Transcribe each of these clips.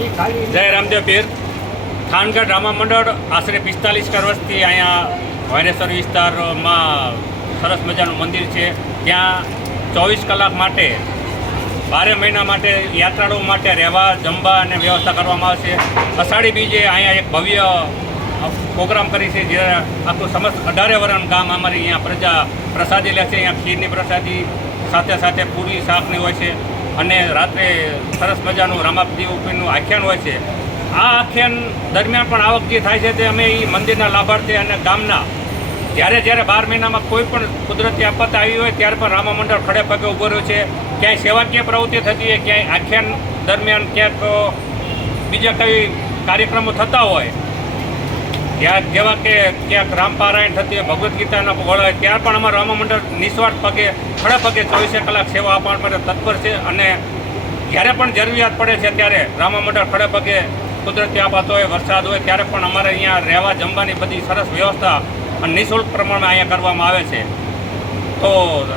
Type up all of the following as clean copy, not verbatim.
જય રામદેવ પીર થાનગઢ રામા મંડળ આશરે 45 વર્ષથી અહીંયા વાયરેશ્વર વિસ્તારમાં સરસ મજાનું મંદિર છે. ત્યાં 24 કલાક માટે 12 મહિના માટે યાત્રાળુઓ માટે રહેવા જમવા અને વ્યવસ્થા કરવામાં આવશે. અષાઢી બીજે અહીંયા એક ભવ્ય પ્રોગ્રામ કરી છે, જે આખું સમસ્ત 18 વરણ ગામ અમારી અહીંયા પ્રજા પ્રસાદી લે છે. અહીંયા ખીરની પ્રસાદી સાથે સાથે પૂરી શાકની હોય છે અને રાત્રે સરસ મજાનું રામાપીર ઉપરનું આખ્યાન હોય છે. આ આખ્યાન દરમિયાન પણ આવક જે થાય છે તે અમે એ મંદિરના લાભાર્થી અને ગામના જ્યારે 12 મહિનામાં કોઈ પણ કુદરતી આફત આવી હોય ત્યારે પણ રામા મંડળ ખડે પગે ઊભો રહ્યો છે. ક્યાંય સેવાકીય પ્રવૃત્તિ થતી હોય, ક્યાંય આખ્યાન દરમિયાન ક્યાંક બીજા કઈ કાર્યક્રમો થતા હોય, ત્યાં જેવા કે ક્યાંક રામપારાયણ થતી હોય, ભગવદ્ ગીતાના બોળ હોય, ત્યાં પણ અમારું રામા મંડળ નિસ્વાર્થ પગે ખડે પગે 24 કલાક સેવા આપવા માટે તત્પર છે. અને જ્યારે પણ જરૂરિયાત પડે છે ત્યારે રામા મંડળ ખડે પગે કુદરતી આફત હોય, વરસાદ હોય ત્યારે પણ અમારે અહીંયા રહેવા જમવાની બધી સરસ વ્યવસ્થા અને નિઃશુલ્ક પ્રમાણમાં અહીંયા કરવામાં આવે છે. તો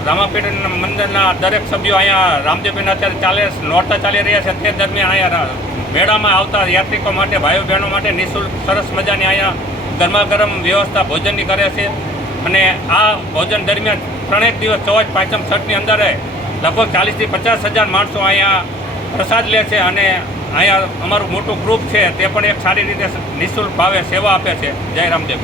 રામાપીર મંદિરના દરેક સભ્યો અહીંયા રામદેવપીરના અત્યારે નોરતા ચાલી રહ્યા છે, તે દરમિયાન અહીંયા મેળામાં આવતા યાત્રિકો માટે, ભાઈઓ બહેનો માટે નિઃશુલ્ક સરસ મજાની અહીંયા ગરમા ગરમ વ્યવસ્થા ભોજનની કરે છે. અને આ ભોજન દરમિયાન 3 દિવસ ચોથ, પાંચમ, છઠની અંદર લગભગ 40,000 થી 50,000 માણસો અહીંયા પ્રસાદ લે છે. અને અહીંયા અમારું મોટું ગ્રુપ છે તે પણ એક સારી રીતે નિઃશુલ્ક ભાવે સેવા આપે છે. જય રામદેવ.